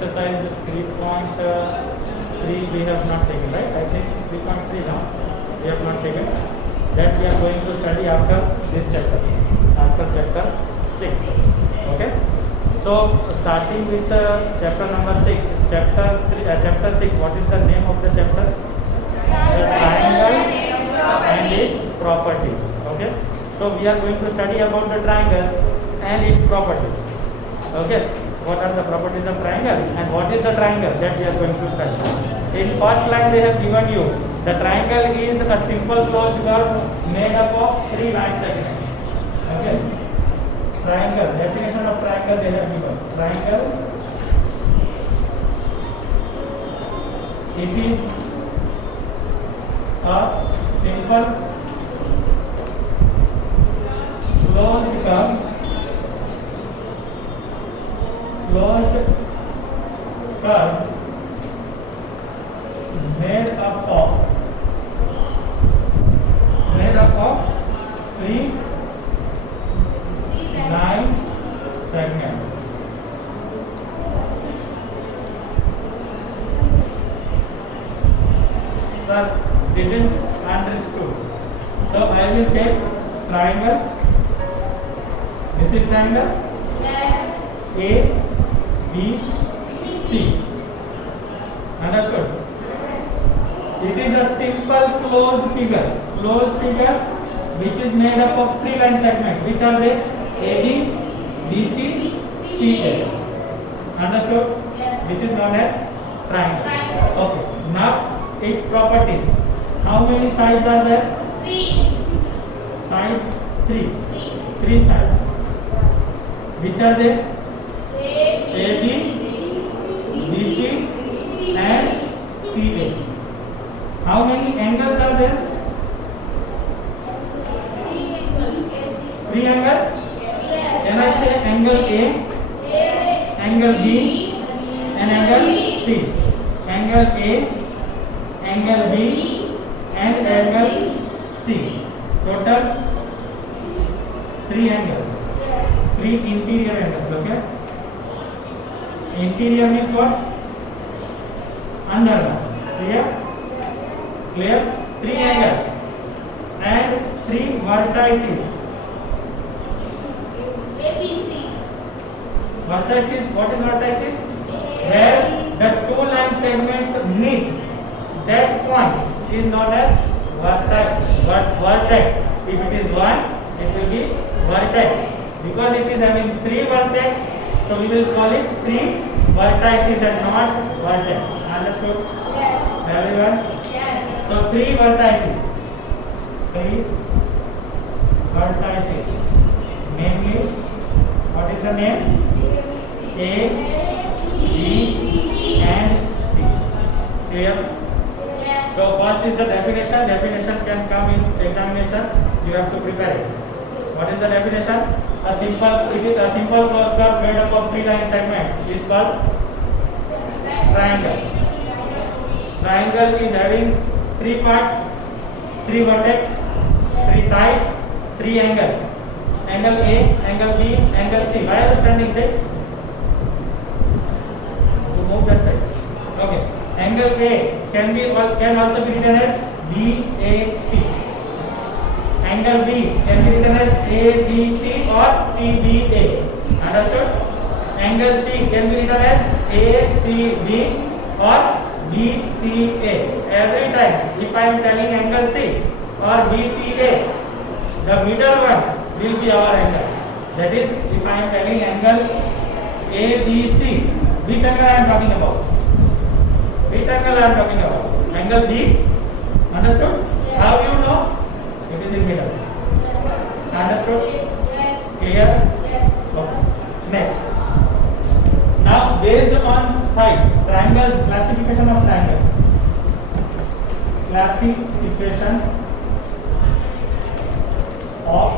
exercise 3.3 we have not taken, right? I think 3.3 now we have not taken. That we are going to study after this chapter, after chapter 6. Okay. So starting with chapter number 6, chapter 6. What is the name of the chapter? The triangle and its properties. Okay. So we are going to study about the triangles and its properties. Okay. What are the properties of triangle and what is the triangle that we are going to study? In first line they have given you the triangle is a simple closed curve made up of 3 line segments. Okay. Triangle, definition of triangle they have given. Triangle, it is a simple closed curve made up of 3 line segments. Sir, didn't understood. So I will take triangle. This is triangle. Yes. A, B, C. Understood? It is a simple closed figure which is made up of 3 line segments. Which are they? AB, BC, CA. Understood? Yes. Which is known as triangle. Triangle. Okay. Now its properties. How many sides are there? 3. Sides 3. 3. 3 sides. Which are they? AB, BC and CA. How many angles are there? 3 angles. Yes. Can I say angle A, angle B, and angle C? Angle A, angle B, and angle C. Total 3 angles. Yes. 3 interior angles. Okay. Interior means what? Under. Clear? Clear? 3 angles and 3 vertices. ABC. Vertices. What is vertices? Where the 2 line segment meet. That point is known as vertex. Vertex. If it is 1, it will be vertex. Because it is having 3 vertex, so we will call it 3 vertices and not vertex. Understood? Yes. Everyone? Yes. So 3 vertices. 3 vertices. Namely, what is the name? A, B, and C. Clear? Yes. So first is the definition. Definition can come in examination. You have to prepare it. What is the definition? A simple closed curve made up of 3 line segments is called triangle. Triangle is having 3 parts, 3 vertex, 3 sides, 3 angles. Angle A, angle B, angle C. Why are you standing? Say. To move that side. Okay. Angle A can also be written as BAC. Angle B can be written as ABC or CBA. Understood? Angle C can be written as ACB or BCA. Every time if I am telling angle C or BCA, the middle one will be our angle. That is, if I am telling angle ABC, which angle I am talking about? Which angle I am talking about? Angle B. Understood? Yes. How you know? It is in middle. Understood? Yes. Clear? Yes. Okay. Next. Now, based on sides, triangles, classification of triangles. Classification of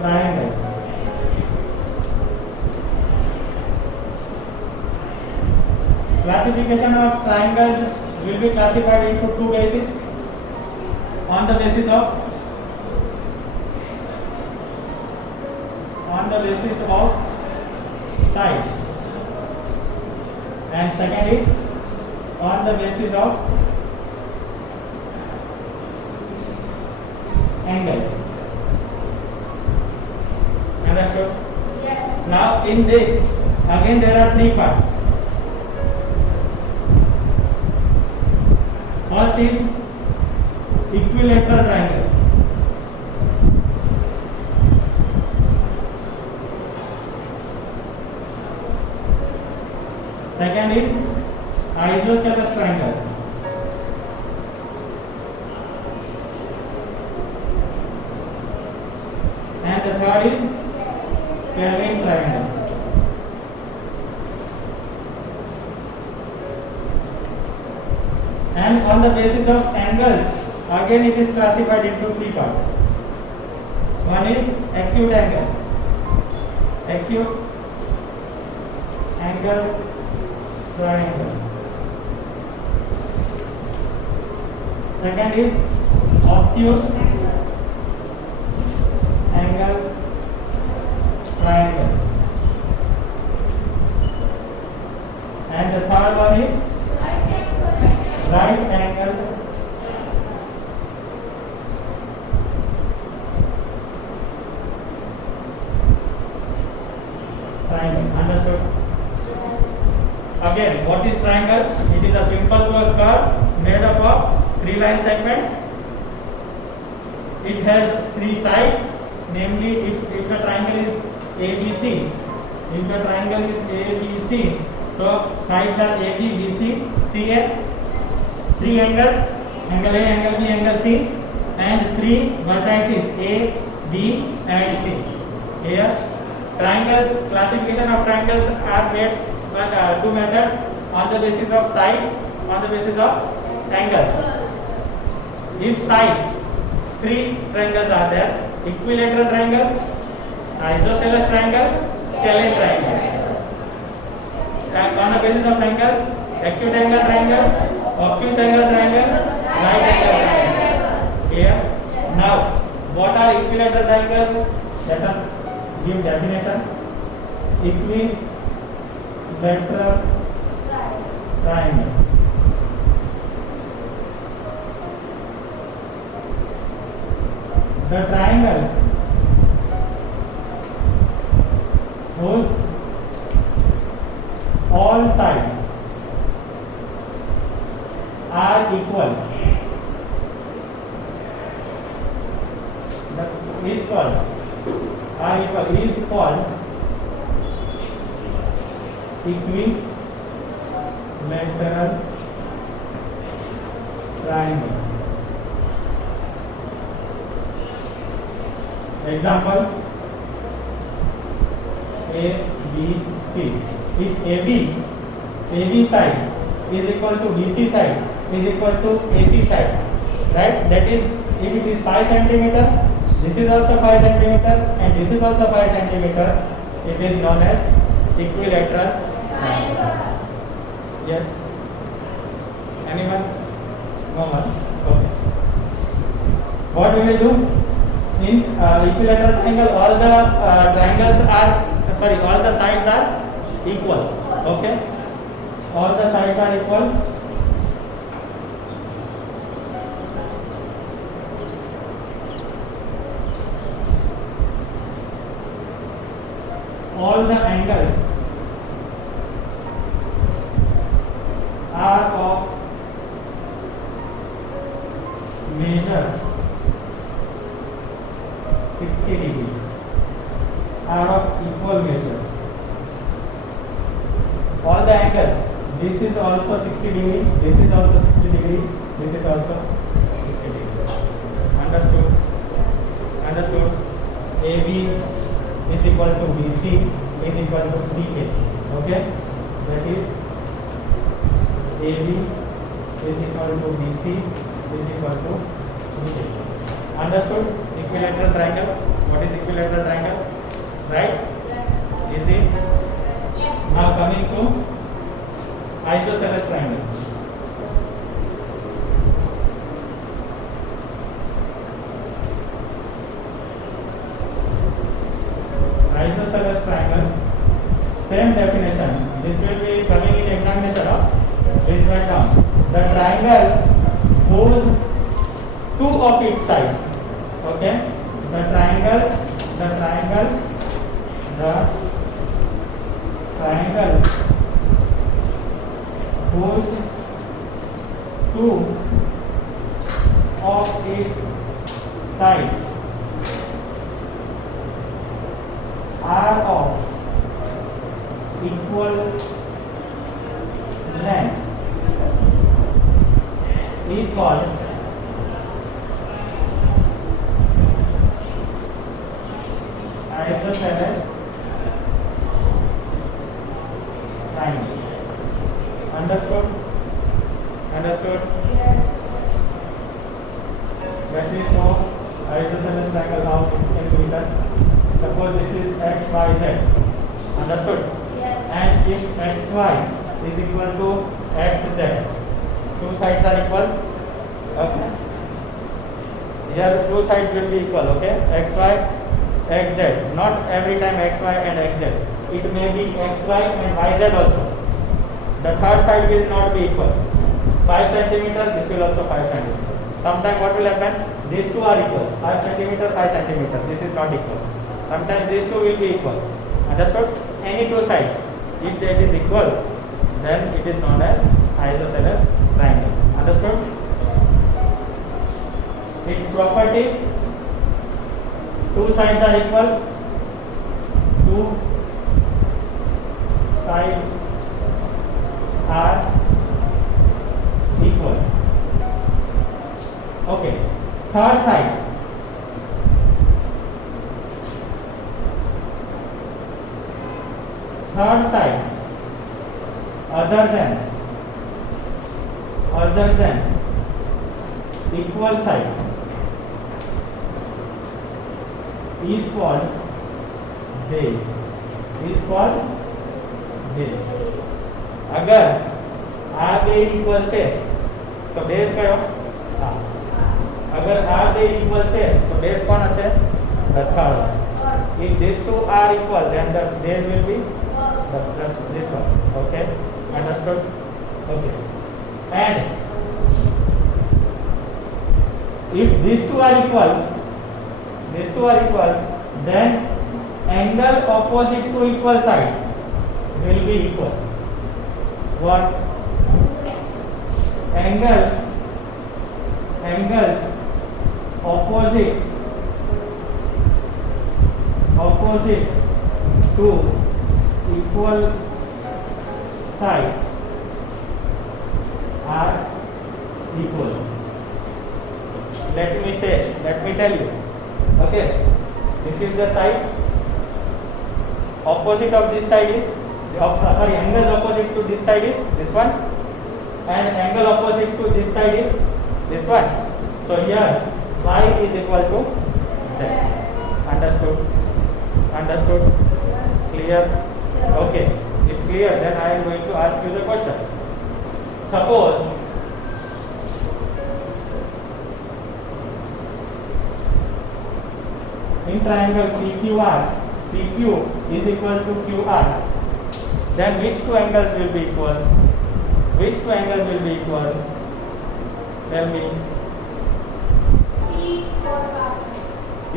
triangles. Classification of triangles will be classified into 2 bases. On the basis of sides and second is on the basis of angles. Understood? Yes. Now in this again there are three parts. First is equilateral triangle. Second is isosceles triangle. And the third is scalene triangle. And on the basis of angles, again it is classified into three parts. One is acute angle. Acute angle triangle. Second is obtuse angle triangle. And the third one is right angle triangle. Understood? Again, what is triangle? It is a simple curve made up of three line segments. It has three sides, namely if the triangle is ABC, if the triangle is ABC, so sides are AB, BC, CA. Three angles, angle A, angle B, angle C, and three vertices A, B, and C. Here, triangles, classification of triangles are made by two methods, on the basis of sides, on the basis of angles. If sides, three triangles are there: equilateral triangle, isosceles triangle, scalene triangle. And on the basis of angles, acute angle triangle, obtuse angle triangle, right angle triangle. Here, now what are equilateral triangles? Let us give definition. Equilateral triangle. The triangle whose all sides are equal is called equilateral triangle. Example: A, B, C. If AB side is equal to BC side is equal to AC side, right? That is, if it is 5 centimeter, this is also 5 centimeter, and this is also 5 centimeter. It is known as equilateral triangle. Yes. Anyone? No one. Okay. What we will do in equilateral triangle? All the all the sides are equal. Okay. All the sides are equal. All the angles are of measure 60 degree, are of equal measure. All the angles, this is also 60 degree, this is also 60 degree, this is also 60 degree. Understood? Understood? AB is equal to BC is equal to CA. Okay? That is AB is equal to BC is equal to CA. Understood? Equilateral triangle. What is equilateral triangle? Right? Yes. Easy. Now coming to isosceles triangle. Isosceles triangle, same definition. definition. This will be coming in examination. Please write down. The triangle whose two of its sides. Okay. The triangle whose two of its sides are of equal length is called isosceles triangle. Understood? Understood? Yes. Let me show isosceles triangle how it can be written. Suppose this is x, y, z. Understood? Yes. And if x, y is equal to x, z, two sides are equal. Okay. Here two sides will be equal. Okay. X, y, x, z. Not every time x, y and x, z. It may be x, y and y, z also. The third side will not be equal. 5 centimeter. This will also 5 centimeter. Sometimes what will happen? These two are equal. 5 centimeter, 5 centimeter. This is not equal. Sometimes these two will be equal. Understood? Any two sides, if that is equal, then it is known as isosceles triangle. Understood? Yes. Its properties: two sides are equal. Two sides are equal. Okay. Third side. Third side other than equal side is called base. अगर आ बे equal से तो base कयो आ अगर आ बे equal से तो base कौन हसे the third one. If these two are equal, then the base will be the plus this one. Okay, understood? Okay. And if these two are equal, then angle opposite to equal sides will be equal. What? Angles opposite to equal sides are equal. Let me tell you. Okay, this is the side. Opposite of this side is angles opposite to this side is this one, and angle opposite to this side is this one. So here y is equal to z. Understood? Clear? Okay. If clear, then I am going to ask you the question. Suppose in triangle PQR, PQ is equal to QR, then which two angles will be equal? Tell me. P or R. P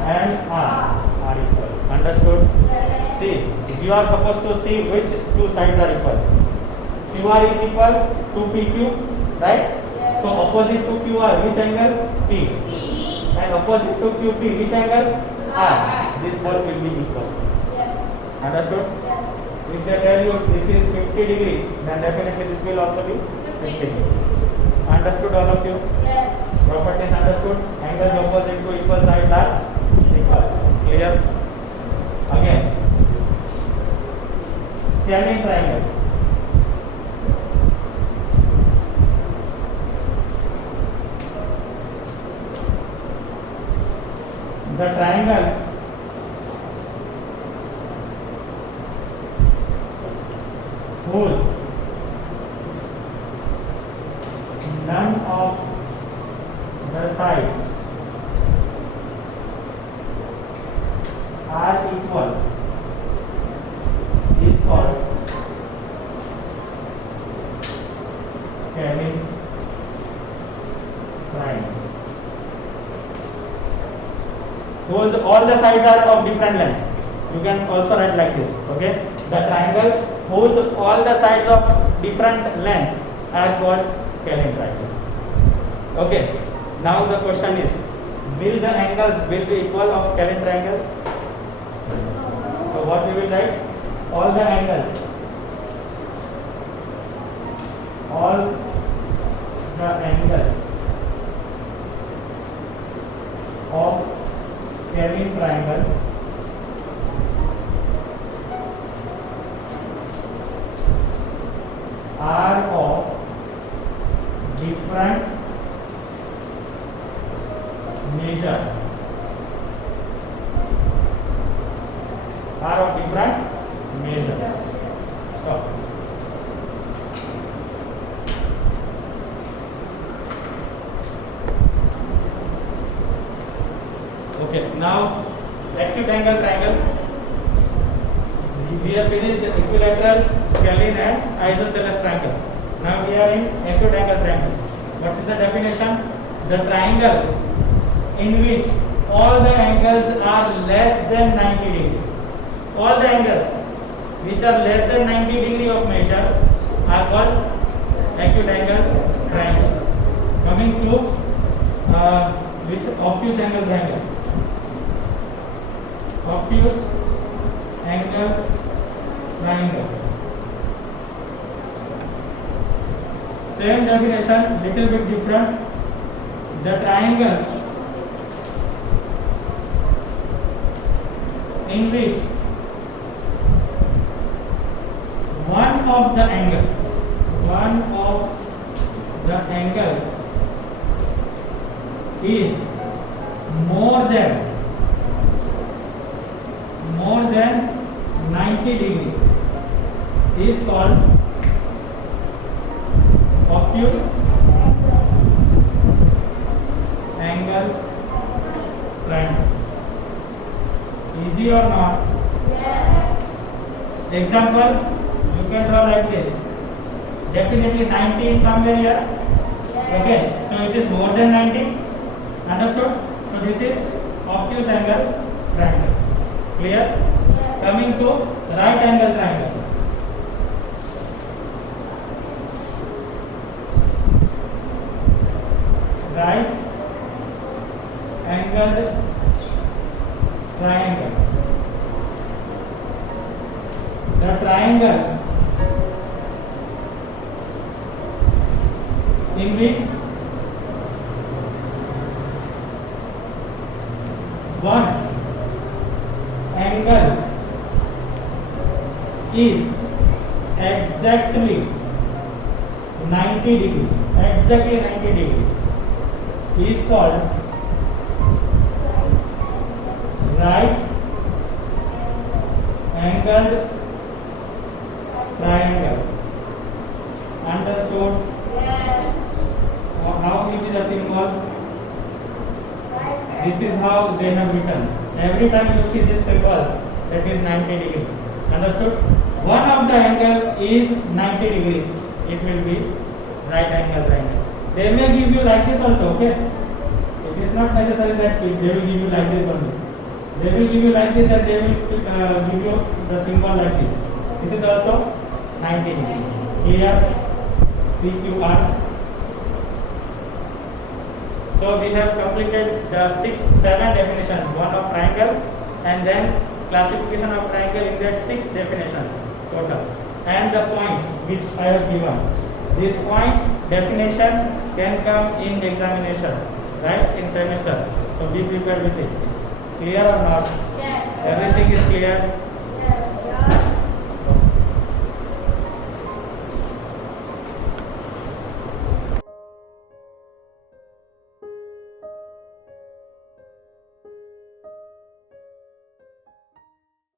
and R are equal. Understood? Yes. See, you are supposed to see which two sides are equal. QR is equal to PQ, right? Yes. So opposite to QR, which angle? P. P. And opposite to QP, which angle? R. R. This both will be equal. Yes. Understood? Yes. If they tell you this is 50 degree, then definitely this will also be 50 degree. Understood, all of you? Yes. Properties understood? Angles opposite to equal sides are equal. Clear? Again, scalene triangle. The triangle whose none of the sides are equal whose all the sides are of different length. You can also write like this. Okay, the triangle whose all the sides of different length are called scalene triangle. Okay, now the question is, will the angles will be equal of scalene triangles? So what we will write? All the angles of scalene triangle are of different measure. Are of different measure. Stop. Okay, now acute angle triangle. We have finished equilateral, scalene and isosceles triangle. Now we are in acute angle triangle. What is the definition? The triangle in which all the angles are less than 90 degree. All the angles which are less than 90 degree of measure are called acute angle triangle. Coming to which obtuse angle triangle. Obtuse angle triangle. Same definition, little bit different. The triangle in which one of the angle is more than 90 degree is called obtuse angle triangle. Easy or not? Yes. Example, you can draw like this. Definitely 90 is somewhere here. Yes. Okay, so it is more than 90. Understood? So this is obtuse angle triangle. Clear? Yes. Coming to right angle triangle. Right angled triangle. The triangle in which one angle is exactly 90 degree, is called right angled triangle. Understood? Yes. How will be the symbol? Right. This is how they have written. Every time you see this symbol, that is 90 degree. Understood? One of the angle is 90 degree. It will be right angle triangle. They may give you like this also, okay? It is not necessary that they will give you like this only. They will give you like this and they will give you the symbol like this. This is also 90 degree. Clear? PQR. So we have completed the 7 definitions, one of triangle, and then classification of triangle in that 6 definitions total, and the points which I have given. These points definition can come in examination, right, in semester. So be prepared with it. Clear or not? Yes. Everything is clear.